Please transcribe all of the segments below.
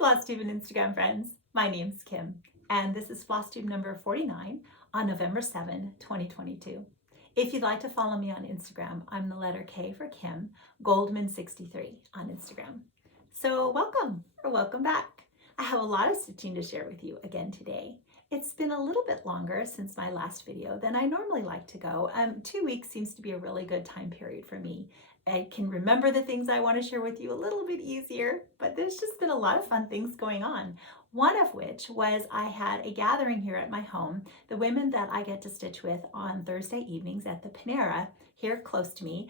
Flosstube and Instagram friends. My name's Kim, and this is Flosstube number 49 on November 7, 2022. If you'd like to follow me on Instagram, I'm the letter K for Kim, Goldman63 on Instagram. So welcome back. I have a lot of stitching to share with you again today. It's been a little bit longer since my last video than I normally like to go. 2 weeks seems to be a really good time period for me. I can remember the things I want to share with you a little bit easier, but there's just been a lot of fun things going on. One of which was I had a gathering here at my home. The women that I get to stitch with on Thursday evenings at the Panera here close to me,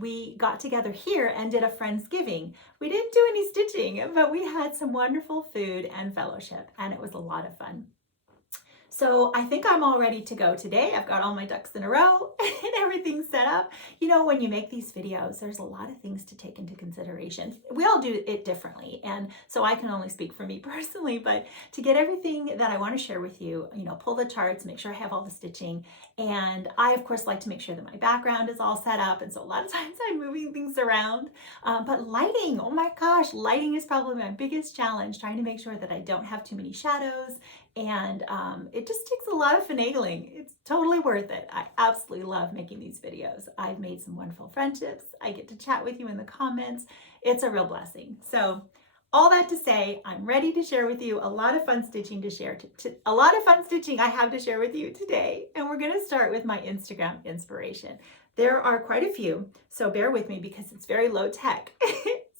we got together here and did a Friendsgiving. We didn't do any stitching, but we had some wonderful food and fellowship, and it was a lot of fun. So I think I'm all ready to go today. I've got all my ducks in a row and everything set up. You know, when you make these videos, there's a lot of things to take into consideration. We all do it differently, and so I can only speak for me personally, but to get everything that I want to share with you, pull the charts, make sure I have all the stitching, and I, of course, like to make sure that my background is all set up, and so a lot of times I'm moving things around. But lighting, oh my gosh, lighting is probably my biggest challenge, trying to make sure that I don't have too many shadows, and it just takes a lot of finagling. It's totally worth it. I absolutely love making these videos. I've made some wonderful friendships. I get to chat with you in the comments. It's a real blessing. So all that to say, I'm ready to share with you a lot of fun stitching to share. A lot of fun stitching I have to share with you today. And we're going to start with my Instagram inspiration. There are quite a few, so bear with me because it's very low tech.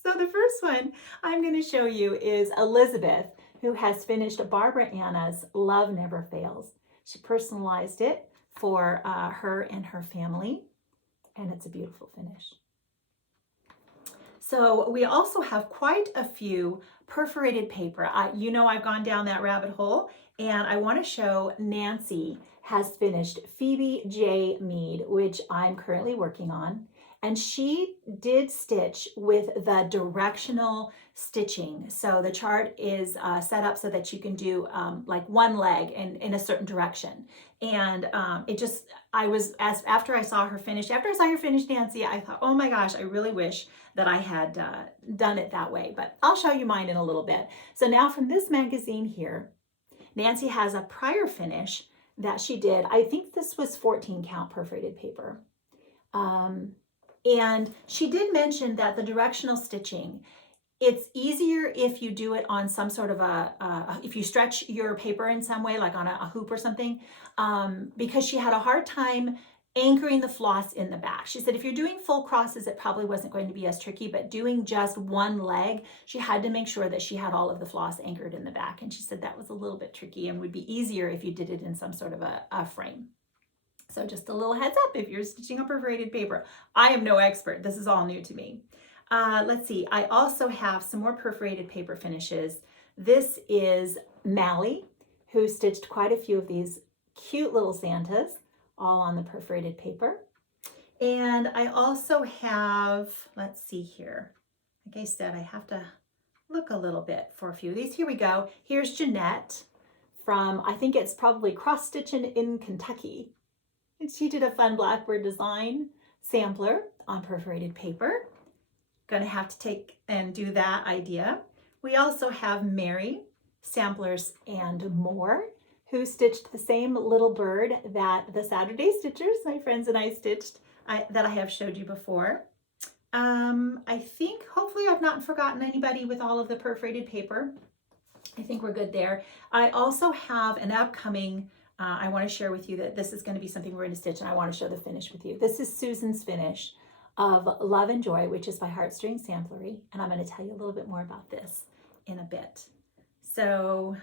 So the first one I'm going to show you is Elizabeth, who has finished Barbara Anna's Love Never Fails. She personalized it for her and her family, and it's a beautiful finish. So we also have quite a few perforated paper. I've gone down that rabbit hole, and I want to show Nancy has finished Phoebe J. Mead, which I'm currently working on. And she did stitch with the directional stitching. So the chart is set up so that you can do like one leg in a certain direction. And after I saw her finish, Nancy, I thought, oh my gosh, I really wish that I had done it that way. But I'll show you mine in a little bit. So now from this magazine here, Nancy has a prior finish that she did. I think this was 14 count perforated paper. And she did mention that the directional stitching, it's easier if you do it on some sort of if you stretch your paper in some way, like on a hoop or something, because she had a hard time anchoring the floss in the back. She said if you're doing full crosses, it probably wasn't going to be as tricky, but doing just one leg, she had to make sure that she had all of the floss anchored in the back. And she said that was a little bit tricky and would be easier if you did it in some sort of a frame. So just a little heads up if you're stitching up perforated paper. I am no expert. This is all new to me. Let's see. I also have some more perforated paper finishes. This is Mally, who stitched quite a few of these cute little Santas, all on the perforated paper. And I also have, let's see here. Like I said, I have to look a little bit for a few of these. Here we go. Here's Jeanette from, I think it's probably Cross Stitching in Kentucky. And she did a fun Blackbird design sampler on perforated paper. Gonna have to take and do that idea. We also have Mary, Samplers and More, who stitched the same little bird that the Saturday Stitchers, my friends and I stitched, that I have showed you before. I think hopefully I've not forgotten anybody with all of the perforated paper. I think we're good there. I also have an upcoming I want to share with you that this is going to be something we're going to stitch, and I want to show the finish with you. This is Susan's finish of Love and Joy, which is by Heartstring Samplery, and I'm going to tell you a little bit more about this in a bit. So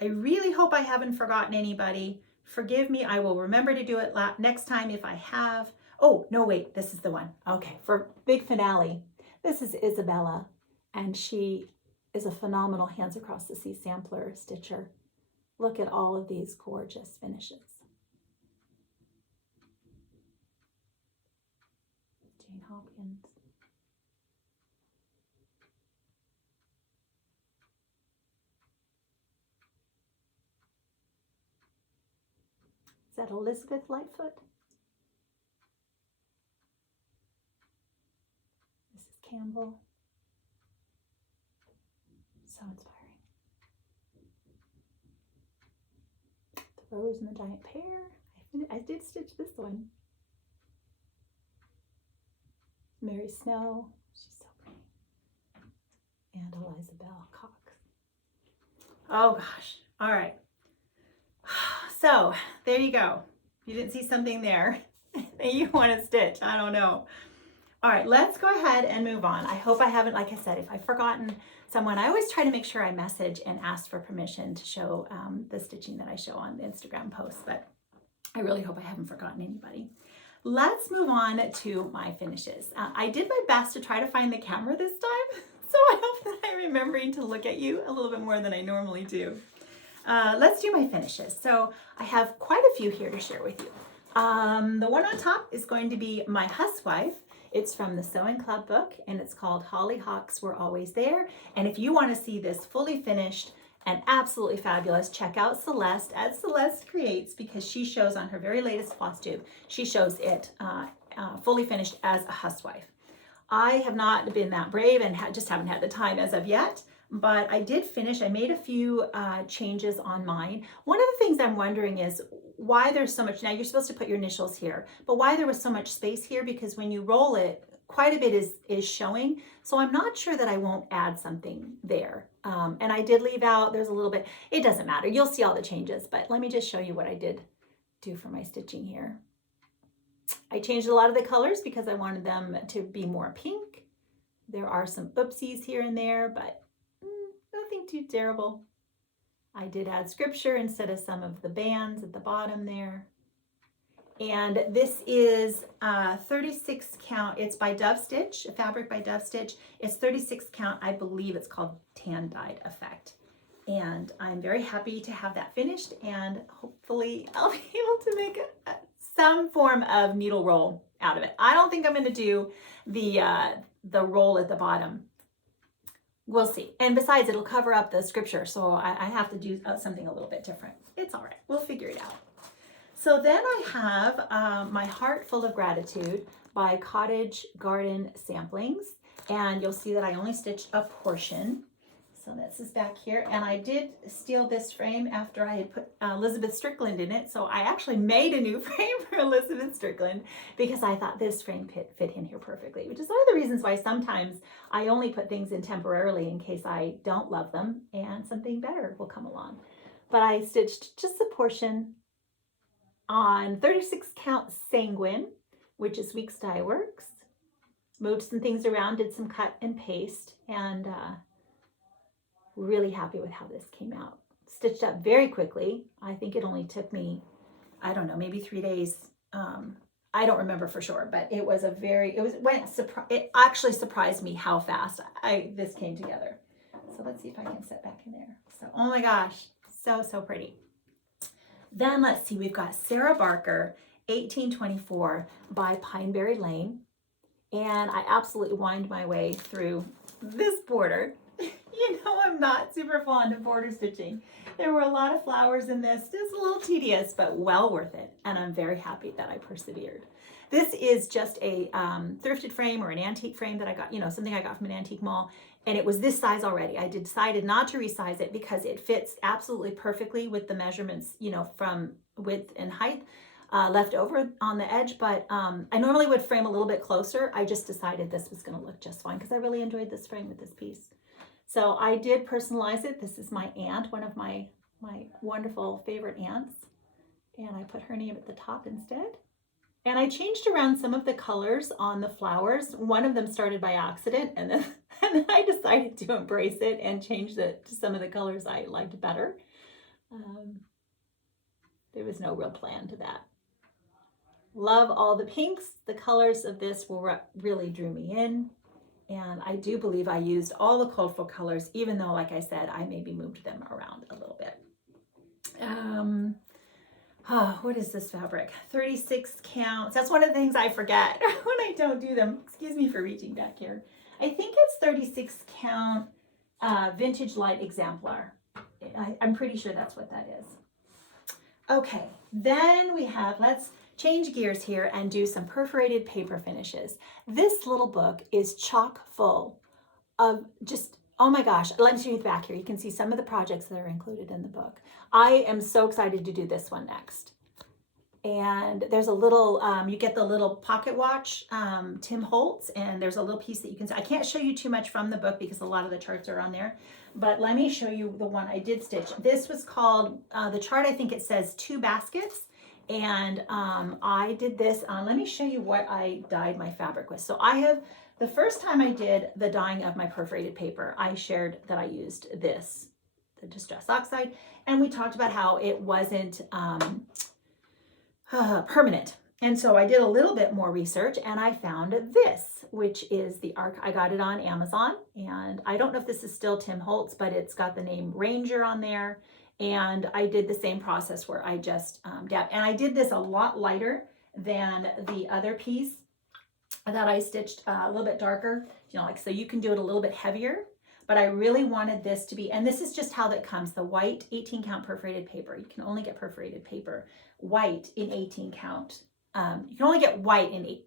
I really hope I haven't forgotten anybody. Forgive me. I will remember to do it next time if I have. Oh, no, wait, this is the one. Okay, for big finale, this is Isabella, and she is a phenomenal Hands Across the Sea sampler stitcher. Look at all of these gorgeous finishes. Jane Hopkins. Is that Elizabeth Lightfoot? Mrs. Campbell. So inspiring. The rose and the giant pear. I did stitch this one. Mary Snow, she's so pretty. And Eliza Bell Cox. Oh gosh, all right. So there you go. You didn't see something there that you want to stitch, I don't know. All right, let's go ahead and move on. I hope I haven't, like I said, if I've forgotten someone, I always try to make sure I message and ask for permission to show the stitching that I show on the Instagram posts, but I really hope I haven't forgotten anybody. Let's move on to my finishes. I did my best to try to find the camera this time, so I hope that I'm remembering to look at you a little bit more than I normally do. Let's do my finishes. So I have quite a few here to share with you. The one on top is going to be my housewife. It's from the Sewing Club book, and it's called Hollyhocks Were Always There. And if you want to see this fully finished and absolutely fabulous, check out Celeste at Celeste Creates, because she shows on her very latest Flosstube, she shows it fully finished as a housewife. I have not been that brave and just haven't had the time as of yet, but I did finish. I made a few changes on mine. One of the things I'm wondering is why there's so much, now you're supposed to put your initials here, but why there was so much space here, because when you roll it, quite a bit is showing. So I'm not sure that I won't add something there. And I did leave out, there's a little bit, it doesn't matter. You'll see all the changes, but let me just show you what I did do for my stitching here. I changed a lot of the colors because I wanted them to be more pink. There are some oopsies here and there, but nothing too terrible. I did add scripture instead of some of the bands at the bottom there. And this is 36 count. It's by Dove Stitch, a fabric by Dove Stitch. It's 36 count. I believe it's called Tan Dyed Effect. And I'm very happy to have that finished, and hopefully I'll be able to make some form of needle roll out of it. I don't think I'm going to do the roll at the bottom. We'll see. And besides, it'll cover up the scripture, so I have to do something a little bit different. It's all right. We'll figure it out. So then I have my Heart Full of Gratitude by Cottage Garden Samplings, and you'll see that I only stitched a portion. So this is back here, and I did steal this frame after I had put Elizabeth Strickland in it. So I actually made a new frame for Elizabeth Strickland because I thought this frame fit in here perfectly, which is one of the reasons why sometimes I only put things in temporarily in case I don't love them and something better will come along. But I stitched just a portion on 36 count Sanguine, which is Weeks Dye Works. Moved some things around, did some cut and paste, and really happy with how this came out. Stitched up very quickly. I think it only took me, I don't know, maybe 3 days. I don't remember for sure, but it was it actually surprised me how fast this came together. So let's see if I can set back in there. So, oh my gosh, so pretty. Then let's see, we've got Sarah Barker, 1824 by Pineberry Lane. And I absolutely wind my way through this border. You know, I'm not super fond of border stitching. There were a lot of flowers in this. Just a little tedious, but well worth it. And I'm very happy that I persevered. This is just a thrifted frame or an antique frame that I got, something I got from an antique mall. And it was this size already. I decided not to resize it because it fits absolutely perfectly with the measurements, from width and height left over on the edge. But I normally would frame a little bit closer. I just decided this was going to look just fine because I really enjoyed this frame with this piece. So I did personalize it. This is my aunt, one of my wonderful favorite aunts. And I put her name at the top instead. And I changed around some of the colors on the flowers. One of them started by accident, and then I decided to embrace it and change it to some of the colors I liked better. There was no real plan to that. Love all the pinks. The colors of this really drew me in. And I do believe I used all the colorful colors, even though, like I said, I maybe moved them around a little bit. What is this fabric? 36 counts. That's one of the things I forget when I don't do them. Excuse me for reaching back here. I think it's 36 count Vintage Light Exemplar. I'm pretty sure that's what that is. Okay, then we have, let's change gears here and do some perforated paper finishes. This little book is chock full of just Oh my gosh, let me show you the back here. You can see some of the projects that are included in the book. I am so excited to do this one next. And there's a little, you get the little pocket watch, Tim Holtz, and there's a little piece that you can see. I can't show you too much from the book because a lot of the charts are on there, but let me show you the one I did stitch. This was called, the chart, I think it says 2 baskets, and I did this, let me show you what I dyed my fabric with. So I have, the first time I did the dyeing of my perforated paper, I shared that I used this, the Distress Oxide, and we talked about how it wasn't, permanent. And so I did a little bit more research and I found this, which is the ARC. I got it on Amazon, and I don't know if this is still Tim Holtz, but it's got the name Ranger on there. And I did the same process where I just dabbed. And I did this a lot lighter than the other piece that I stitched, a little bit darker, you know, like, so you can do it a little bit heavier, but I really wanted this to be, and this is just how that comes, the white 18 count perforated paper. You can only get perforated paper white in 18 count. You can only get white in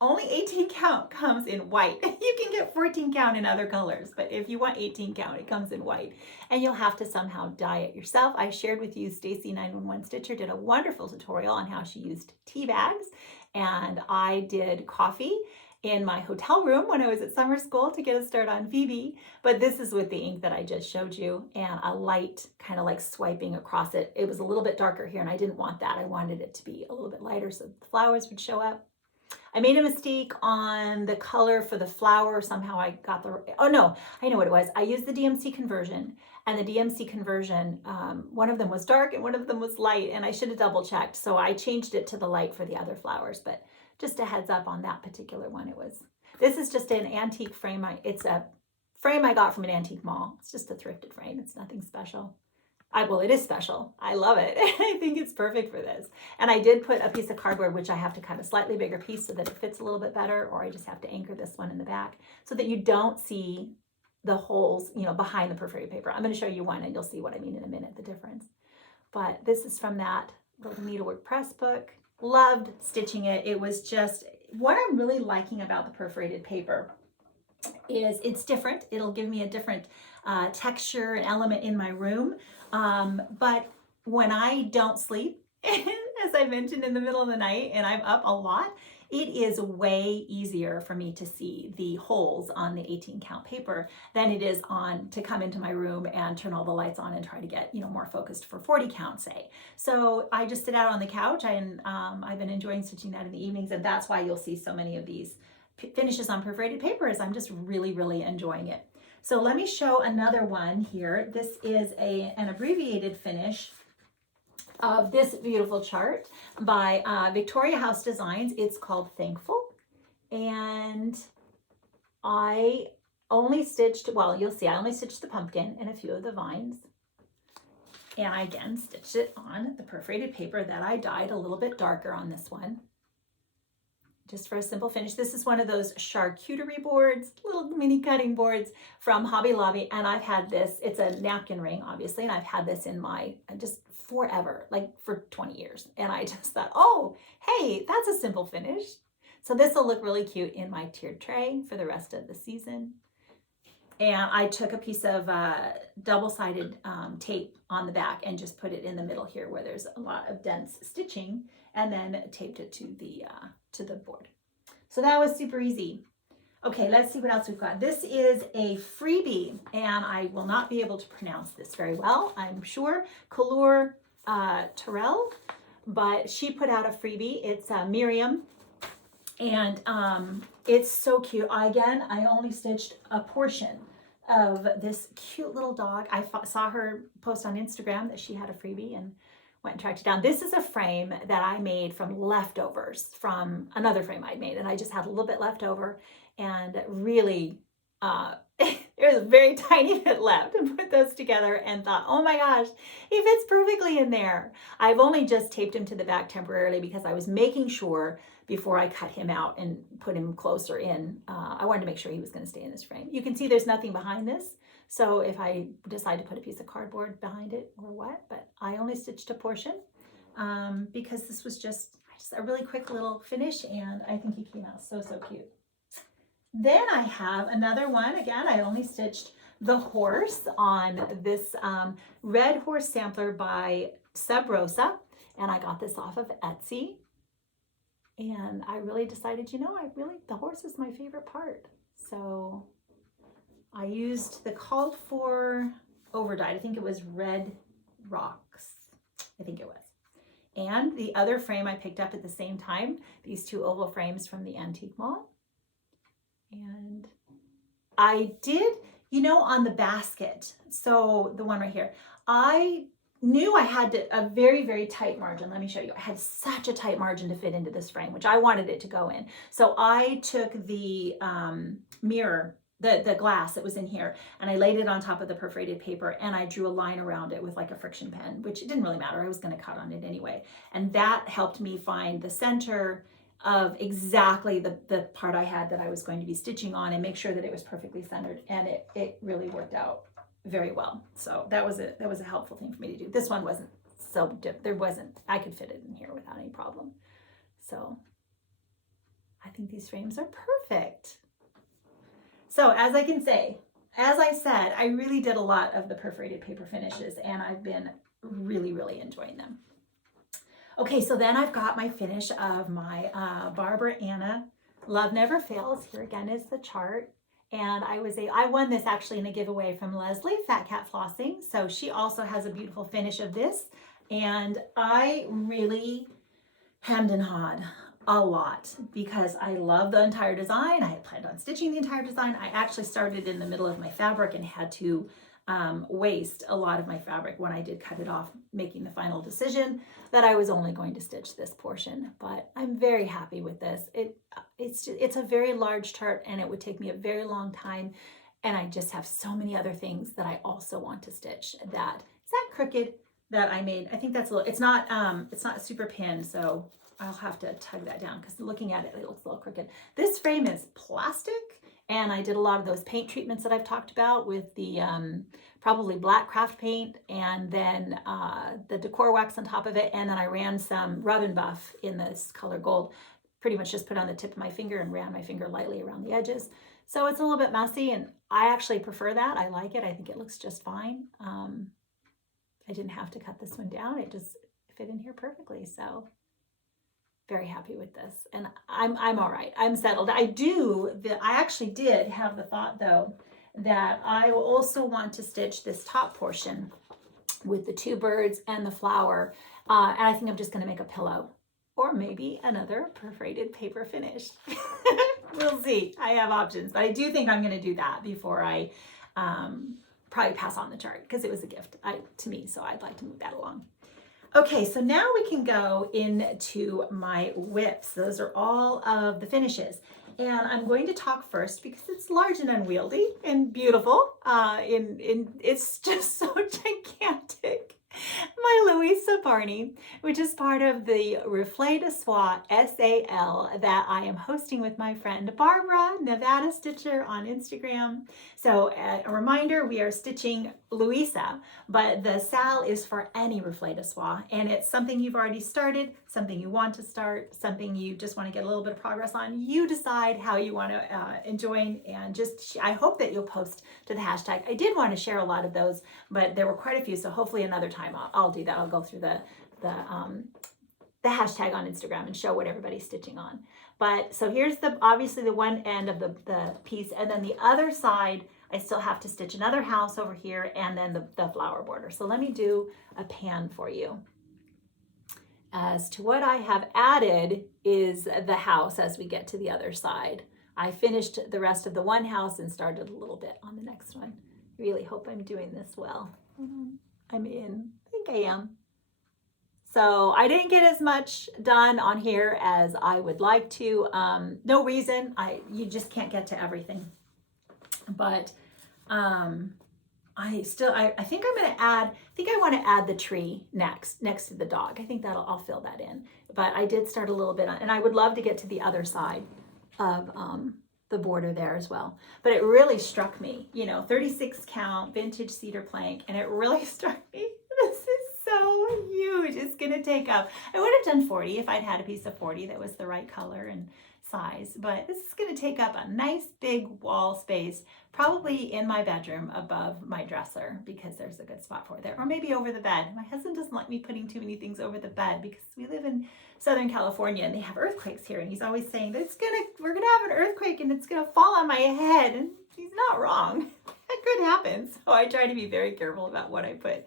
only 18 count comes in white. You can get 14 count in other colors, but if you want 18 count, it comes in white, and you'll have to somehow dye it yourself. I shared with you, Stacy 911 Stitcher did a wonderful tutorial on how she used tea bags, and I did coffee in my hotel room when I was at summer school to get a start on Phoebe. But this is with the ink that I just showed you, and a light kind of like swiping across it. It was a little bit darker here, and I didn't want that. I wanted it to be a little bit lighter so the flowers would show up. I made a mistake on the color for the flower. Somehow I got the, oh no, I know what it was. I used the DMC conversion, and the DMC conversion, one of them was dark and one of them was light, and I should have double checked. So I changed it to the light for the other flowers, but just a heads up on that particular one. This is just an antique frame. It's a frame I got from an antique mall. It's just a thrifted frame. It's nothing special. Well, it is special. I love it. I think it's perfect for this. And I did put a piece of cardboard, which I have to cut a slightly bigger piece so that it fits a little bit better, or I just have to anchor this one in the back so that you don't see the holes, you know, behind the perforated paper. I'm going to show you one and you'll see what I mean in a minute, the difference. But this is from that little Needlework Press book. Loved stitching it. It was just, what I'm really liking about the perforated paper is it's different. It'll give me a different texture and element in my room. But when I don't sleep, as I mentioned, in the middle of the night, and I'm up a lot, it is way easier for me to see the holes on the 18 count paper than it is to come into my room and turn all the lights on and try to get, you know, more focused for 40 count, say. So I just sit out on the couch, and I've been enjoying stitching that in the evenings, and that's why you'll see so many of these finishes on perforated paper, is I'm just really, really enjoying it. So let me show another one here. This is an abbreviated finish of this beautiful chart by Victoria House Designs. It's called Thankful, and I only stitched, well, you'll see, I only stitched the pumpkin and a few of the vines, and I again stitched it on the perforated paper that I dyed a little bit darker on this one, just for a simple finish. This is one of those charcuterie boards, little mini cutting boards from Hobby Lobby, and I've had this, it's a napkin ring obviously, and I've had this in my, just forever, like for 20 years. And I just thought, oh, hey, that's a simple finish. So this will look really cute in my tiered tray for the rest of the season. And I took a piece of double-sided tape on the back and just put it in the middle here where there's a lot of dense stitching, and then taped it to the board. So that was super easy. Okay, let's see what else we've got. This is a freebie, and I will not be able to pronounce this very well, I'm sure. Kalur Terrell, but she put out a freebie. It's Miriam, and it's so cute. I only stitched a portion of this cute little dog. I saw her post on Instagram that she had a freebie and went and tracked it down. This is a frame that I made from leftovers from another frame I'd made, and I just had a little bit left over, and really there's a very tiny bit left, and put those together and thought, oh my gosh, he fits perfectly in there. I've only just taped him to the back temporarily because I was making sure before I cut him out and put him closer in, I wanted to make sure he was going to stay in this frame. You can see there's nothing behind this, so if I decide to put a piece of cardboard behind it or what, but I only stitched a portion because this was just a really quick little finish, and I think he came out so, so cute. Then I have another one. Again, I only stitched the horse on this red horse sampler by Sub Rosa, and I got this off of Etsy. And I really decided, the horse is my favorite part. So I used the called for overdyed. I think it was Red Rocks. I think it was. And the other frame I picked up at the same time, these two oval frames from the Antique Mall. And I did, on the basket, so the one right here, I knew I had a very, very tight margin. Let me show you. I had such a tight margin to fit into this frame, which I wanted it to go in. So I took the mirror, the glass that was in here, and I laid it on top of the perforated paper, and I drew a line around it with like a friction pen, which it didn't really matter. I was going to cut on it anyway. And that helped me find the center of exactly the part I had that I was going to be stitching on and make sure that it was perfectly centered. And it really worked out very well. So that was a helpful thing for me to do. This one wasn't so I could fit it in here without any problem. So I think these frames are perfect. So as I said, I really did a lot of the perforated paper finishes, and I've been really, really enjoying them. Okay, so then I've got my finish of my Barbara Anna Love Never Fails. Here again is the chart. And I won this actually in a giveaway from Leslie, Fat Cat Flossing. So she also has a beautiful finish of this. And I really hemmed and hawed a lot because I love the entire design. I had planned on stitching the entire design. I actually started in the middle of my fabric and had to waste a lot of my fabric when I did cut it off, making the final decision that I was only going to stitch this portion. But I'm very happy with this. It's a very large chart, and it would take me a very long time, and I just have so many other things that I also want to stitch. Is that crooked that I made? I think that's it's not super pinned, so I'll have to tug that down because looking at it, it looks a little crooked. This frame is plastic, and I did a lot of those paint treatments that I've talked about with the probably black craft paint, and then the decor wax on top of it, and then I ran some rub and buff in this color gold. Pretty much just put on the tip of my finger and ran my finger lightly around the edges. So it's a little bit messy, and I actually prefer that. I like it. I think it looks just fine. I didn't have to cut this one down. It just fit in here perfectly. So very happy with this, and I'm all right. I'm settled. I actually did have the thought though that I will also want to stitch this top portion with the two birds and the flower, and I think I'm just going to make a pillow or maybe another perforated paper finish. We'll see. I have options, but I do think I'm going to do that before I probably pass on the chart because it was a gift to me, so I'd like to move that along. Okay, so now we can go into my whips. Those are all of the finishes. And I'm going to talk first because it's large and unwieldy and beautiful. It's just so gigantic. My Louisa Barney, which is part of the Reflet de Soie SAL that I am hosting with my friend Barbara, Nevada Stitcher on Instagram. So a reminder, we are stitching Louisa, but the SAL is for any Reflet de Soie, and it's something you've already started, something you want to start, something you just want to get a little bit of progress on. You decide how you want to join, and I hope that you'll post to the hashtag. I did want to share a lot of those, but there were quite a few, so hopefully another time I'll do that. I'll go through the hashtag on Instagram and show what everybody's stitching on. But so here's obviously the one end of the piece, and then the other side I still have to stitch another house over here, and then the flower border. So let me do a pan for you. As to what I have added is the house as we get to the other side. I finished the rest of the one house and started a little bit on the next one. Really hope I'm doing this well. I'm in. I think I am. So I didn't get as much done on here as I would like to. No reason. You just can't get to everything. But I think I'm going to add, I want to add the tree next to the dog. I think I'll fill that in. But I did start a little bit on, and I would love to get to the other side of the border there as well. But it really struck me, 36 count vintage cedar plank, and it really struck me. This is so huge. It's going to take up. I would have done 40 if I'd had a piece of 40 that was the right color and size, but this is going to take up a nice big wall space, probably in my bedroom above my dresser, because there's a good spot for it there, or maybe over the bed. My husband doesn't like me putting too many things over the bed because we live in Southern California and they have earthquakes here, and he's always saying that we're gonna have an earthquake and it's gonna fall on my head, and he's not wrong. That could happen. So I try to be very careful about what I put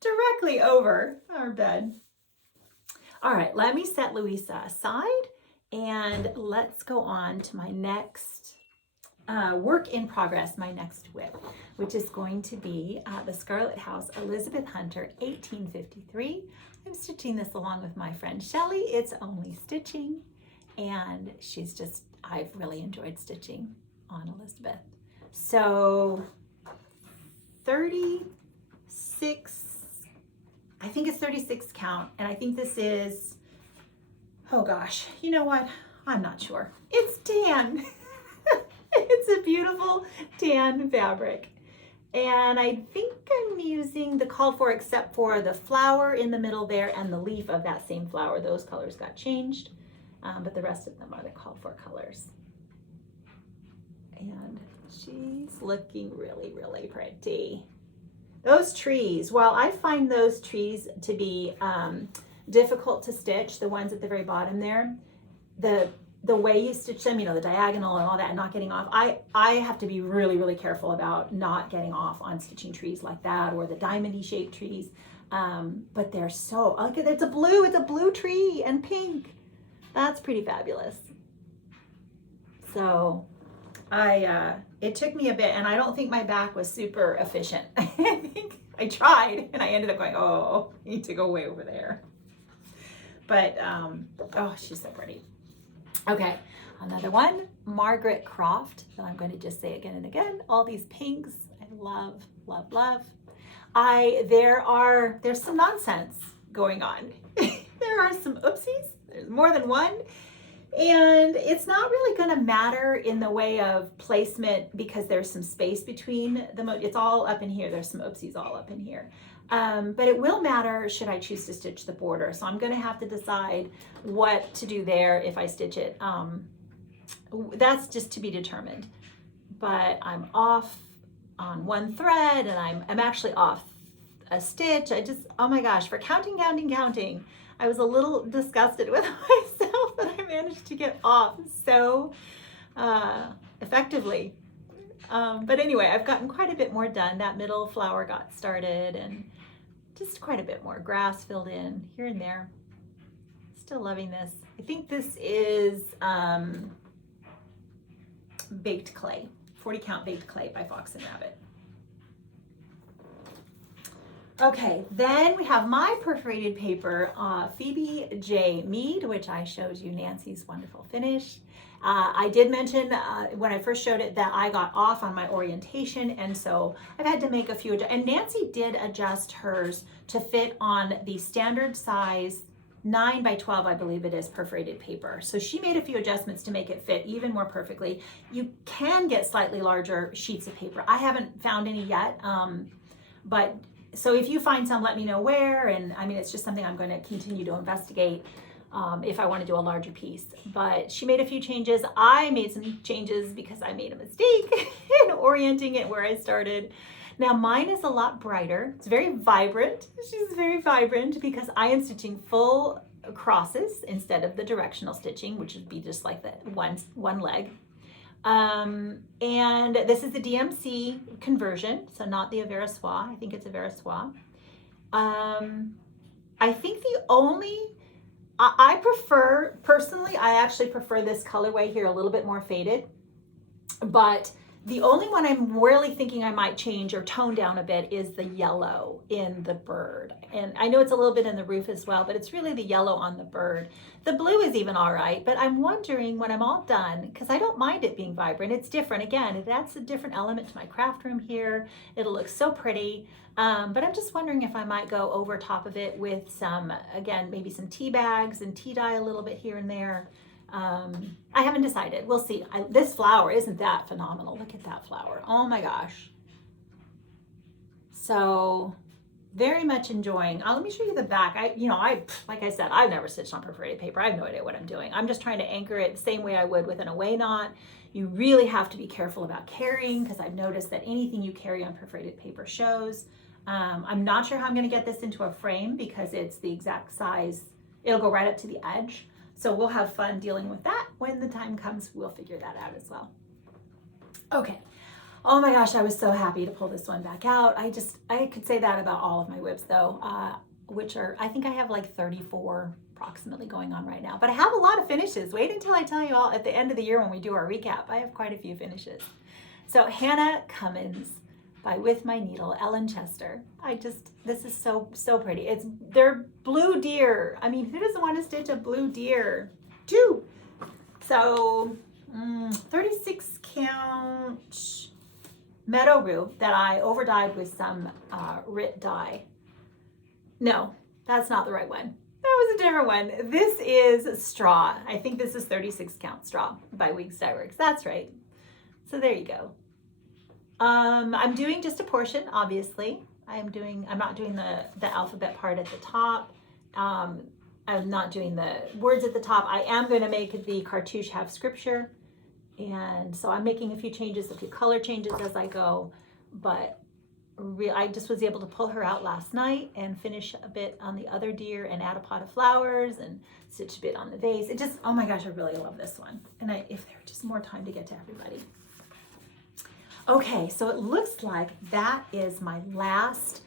directly over our bed. All right, let me set Louisa aside and let's go on to my next work in progress, my next whip, which is going to be the Scarlet House Elizabeth Hunter 1853. I'm stitching this along with my friend Shelly. It's only stitching, and I've really enjoyed stitching on Elizabeth. So 36, I think it's 36 count, and I think this is, oh gosh, you know what? I'm not sure. It's tan. It's a beautiful tan fabric. And I think I'm using the called for, except for the flower in the middle there and the leaf of that same flower. Those colors got changed, but the rest of them are the called for colors. And she's looking really, really pretty. Those trees, while I find those trees to be difficult to stitch, the ones at the very bottom there, the way you stitch them, you know, the diagonal and all that, and not getting off, I have to be really, really careful about not getting off on stitching trees like that, or the diamond-y shaped trees. But they're so, look at it, it's a blue tree and pink. That's pretty fabulous. So it took me a bit, and I don't think my back was super efficient. I think I tried and I ended up going, oh, I need to go way over there. But, oh, she's so pretty. Okay, another one, Margaret Croft, that I'm going to just say again and again. All these pinks, I love, love, love. There's some nonsense going on. There are some oopsies, there's more than one. And it's not really going to matter in the way of placement because there's some space between them. It's all up in here. There's some oopsies all up in here. But it will matter should I choose to stitch the border. So I'm going to have to decide what to do there if I stitch it. That's just to be determined. But I'm off on one thread, and I'm actually off a stitch. Oh my gosh, for counting, I was a little disgusted with myself that I managed to get off so effectively. But anyway, I've gotten quite a bit more done. That middle flower got started, and just quite a bit more grass filled in here and there. Still loving this. I think this is baked clay, 40 count baked clay by Fox and Rabbit. Okay, then we have my perforated paper, Phoebe J. Mead, which I showed you Nancy's wonderful finish. I did mention when I first showed it that I got off on my orientation, and so I've had to make a few and Nancy did adjust hers to fit on the standard size 9 by 12, I believe it is, perforated paper. So she made a few adjustments to make it fit even more perfectly. You can get slightly larger sheets of paper. I haven't found any yet, but so if you find some, let me know where. And I mean, it's just something I'm going to continue to investigate if I want to do a larger piece. But she made a few changes. I made some changes because I made a mistake in orienting it where I started. Now mine is a lot brighter. It's very vibrant. She's very vibrant because I am stitching full crosses instead of the directional stitching, which would be just like the one leg. And this is the DMC conversion, so not the Avera Soie. I think it's Avera Soie. I think I prefer, personally, I actually prefer this colorway here a little bit more faded, but the only one I'm really thinking I might change or tone down a bit is the yellow in the bird. And I know it's a little bit in the roof as well, but it's really the yellow on the bird. The blue is even all right, but I'm wondering when I'm all done, because I don't mind it being vibrant. It's different. Again, it adds a different element to my craft room here. It'll look so pretty. But I'm just wondering if I might go over top of it with some, again, maybe some tea bags and tea dye a little bit here and there. I haven't decided. We'll see. This flower, isn't that phenomenal? Look at that flower. Oh my gosh. So very much enjoying. Let me show you the back. Like I said, I've never stitched on perforated paper. I have no idea what I'm doing. I'm just trying to anchor it the same way I would with an away knot. You really have to be careful about carrying, because I've noticed that anything you carry on perforated paper shows. I'm not sure how I'm going to get this into a frame because it's the exact size. It'll go right up to the edge. So we'll have fun dealing with that. When the time comes, we'll figure that out as well. Okay. Oh my gosh, I was so happy to pull this one back out. I could say that about all of my WIPs though, which are, I think I have like 34 approximately going on right now. But I have a lot of finishes. Wait until I tell you all at the end of the year when we do our recap. I have quite a few finishes. So Hannah Cummins by With My Needle, Ellen Chester. This is so pretty. They're blue deer. I mean, who doesn't want to stitch a blue deer? Do. So 36 count Meadow Rue that I over dyed with some Rit dye. No, that's not the right one. That was a different one. This is straw. I think this is 36 count straw by Weeks Dye Works. That's right. So there you go. I'm doing just a portion, obviously. I'm not doing the alphabet part at the top. I'm not doing the words at the top. I am going to make the cartouche have scripture. And so I'm making a few changes, a few color changes as I go. But I just was able to pull her out last night and finish a bit on the other deer and add a pot of flowers and stitch a bit on the vase. Oh my gosh, I really love this one. And if there were just more time to get to everybody. Okay, so it looks like that is my last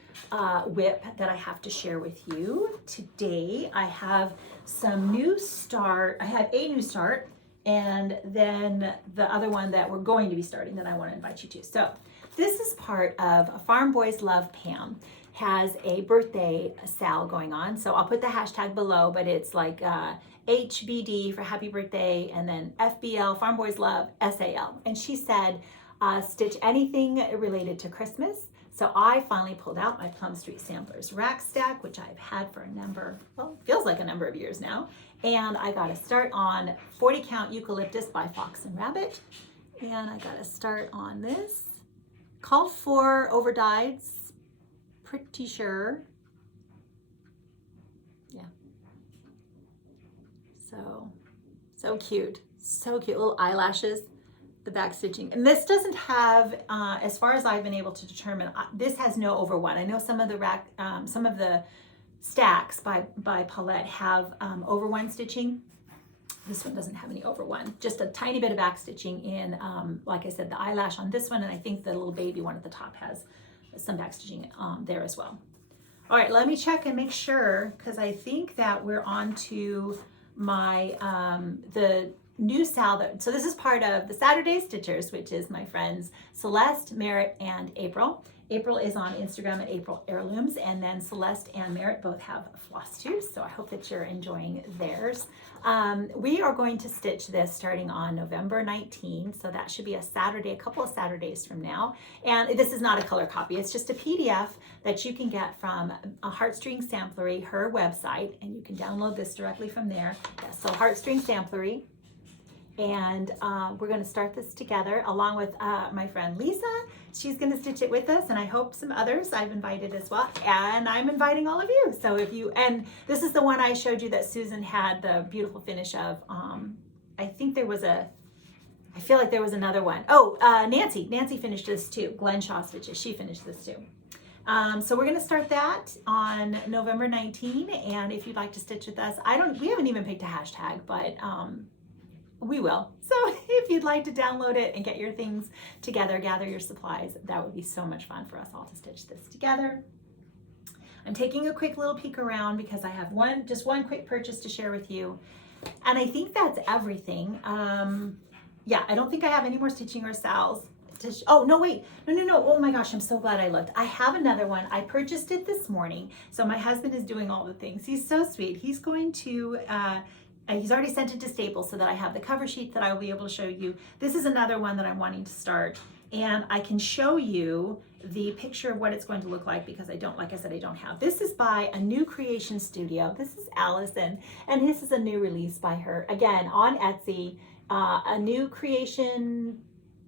WIP that I have to share with you. Today I have some new start. I have a new start, and then the other one that we're going to be starting that I want to invite you to. So this is part of Farm Boys Love Pam has a birthday sale going on. So I'll put the hashtag below, but it's like HBD for happy birthday, and then FBL, Farm Boys Love, SAL. And she said, stitch anything related to Christmas. So I finally pulled out my Plum Street Samplers rack stack, which I've had for feels like a number of years now. And I got to start on 40 count Eucalyptus by Fox and Rabbit. And I got to start on this. Called for over dyeds, pretty sure. Yeah. So cute. So cute. Little eyelashes. The back stitching, and this doesn't have, as far as I've been able to determine, this has no over one. I know some of the stacks by Paulette have over one stitching. This one doesn't have any over one. Just a tiny bit of back stitching in, like I said, the eyelash on this one, and I think the little baby one at the top has some back stitching there as well. All right, let me check and make sure, because I think that we're on to my the new sal. So this is part of the Saturday Stitchers, which is my friends Celeste, Merritt, and April. April is on Instagram at April Heirlooms, and then Celeste and Merritt both have Flosstubes, so I hope that you're enjoying theirs. We are going to stitch this starting on November 19, so that should be a Saturday, a couple of Saturdays from now. And this is not a color copy, it's just a PDF that you can get from a Heartstring Samplery, her website, and you can download this directly from there. Yeah, so Heartstring Samplery. And we're going to start this together along with my friend Lisa. She's going to stitch it with us, and I hope some others I've invited as well. And I'm inviting all of you. So and this is the one I showed you that Susan had the beautiful finish of. I feel like there was another one. Oh, Nancy finished this too. Glenn Shaw Stitches, she finished this too. So we're going to start that on November 19. And if you'd like to stitch with us, we haven't even picked a hashtag, but we will. So if you'd like to download it and get your things together, gather your supplies, that would be so much fun for us all to stitch this together. I'm taking a quick little peek around because I have just one quick purchase to share with you. And I think that's everything. Yeah, I don't think I have any more stitching or sals. Oh, no, wait. No. Oh my gosh, I'm so glad I looked. I have another one. I purchased it this morning. So my husband is doing all the things. He's so sweet. He's going to, he's already sent it to Staples so that I have the cover sheet that I will be able to show you. This is another one that I'm wanting to start, and I can show you the picture of what it's going to look like because like I said, I don't have. This is by A New Creation Studio. This is Allison, and this is a new release by her. Again, on Etsy, A New Creation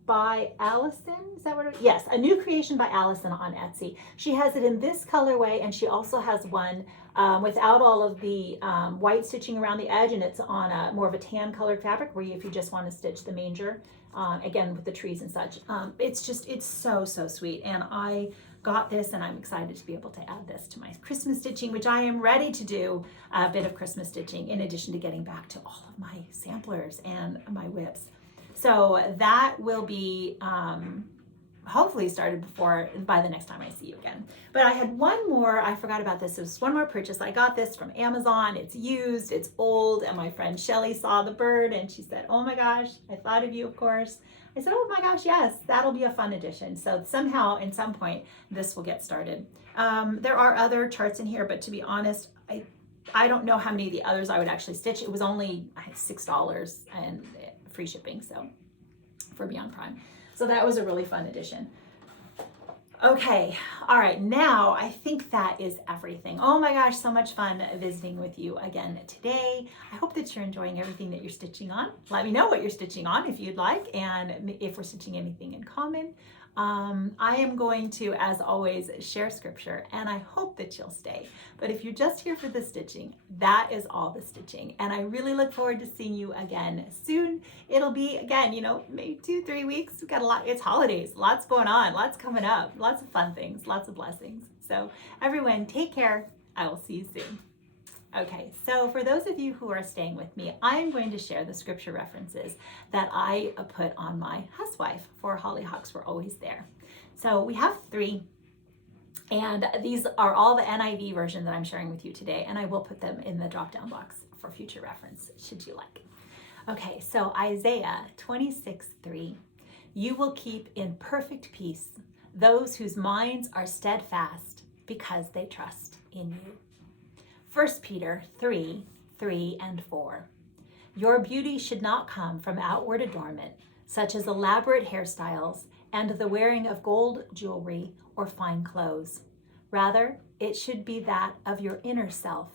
by Alison. Is that what it is? Yes, A New Creation by Alison on Etsy. She has it in this colorway, and she also has one without all of the white stitching around the edge, and it's on a more of a tan colored fabric where if you just want to stitch the manger, again with the trees and such. It's so sweet, and I got this, and I'm excited to be able to add this to my Christmas stitching, which I am ready to do a bit of Christmas stitching in addition to getting back to all of my samplers and my whips. So that will be hopefully started by the next time I see you again. But I had one more, I forgot about this. It was one more purchase. I got this from Amazon. It's used, it's old, and my friend Shelly saw the bird and she said, oh my gosh, I thought of you, of course. I said, oh my gosh, yes, that'll be a fun addition. So somehow, at some point, this will get started. There are other charts in here, but to be honest, I don't know how many of the others I would actually stitch. It was only $6 and free shipping, so for Beyond Prime. So that was a really fun addition. Okay, all right, now I think that is everything. Oh my gosh, so much fun visiting with you again today. I hope that you're enjoying everything that you're stitching on. Let me know what you're stitching on if you'd like, and if we're stitching anything in common. I am going to, as always, share scripture, and I hope that you'll stay. But if you're just here for the stitching, that is all the stitching. And I really look forward to seeing you again soon. It'll be, again, maybe 2-3 weeks. We've got a lot, it's holidays, lots going on, lots coming up, lots of fun things, lots of blessings. So everyone, take care. I will see you soon. Okay, so for those of you who are staying with me, I am going to share the scripture references that I put on my housewife for Hollyhocks Were Always There. So we have 3, and these are all the NIV version that I'm sharing with you today, and I will put them in the drop-down box for future reference, should you like. Okay, so Isaiah 26:3, you will keep in perfect peace those whose minds are steadfast because they trust in you. 1 Peter 3:3 and 4. Your beauty should not come from outward adornment, such as elaborate hairstyles and the wearing of gold jewelry or fine clothes. Rather, it should be that of your inner self,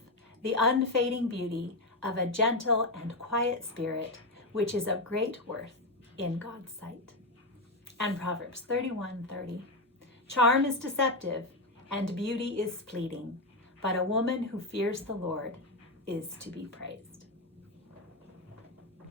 the unfading beauty of a gentle and quiet spirit, which is of great worth in God's sight. And Proverbs 31:30. Charm is deceptive and beauty is fleeting, but a woman who fears the Lord is to be praised.